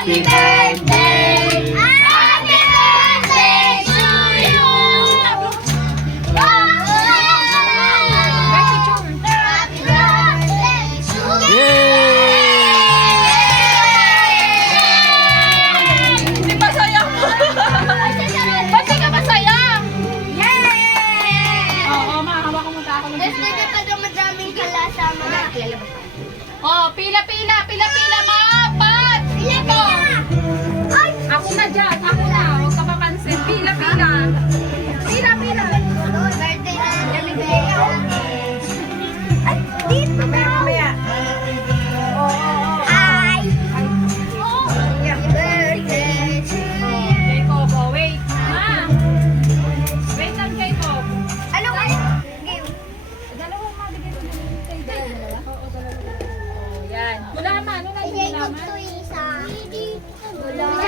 Happy birthday! Happy birthday to you! Happy birthday to you! Hindi masaya mo. Ba't di ka masaya? Yay! Oo, mahawak ko muna ako ng Gusto niya pag madaming kalasama. Oh, pila, mapat! Pila! Ay! Ako na dyan, ako na. Huwag ka mapansin. Pila. Birthday na. Ay, dito na. Ay! Happy birthday to you. Jacob, oh, wait. Ma! Wait lang, Jacob. Ano kayo? Game. Dalawa, ma. Bigay ko din. Dalawa? Oo, dalawa. Oh, yan. Gulaman. Ano na yung Jacob gulaman? to isa. Wala.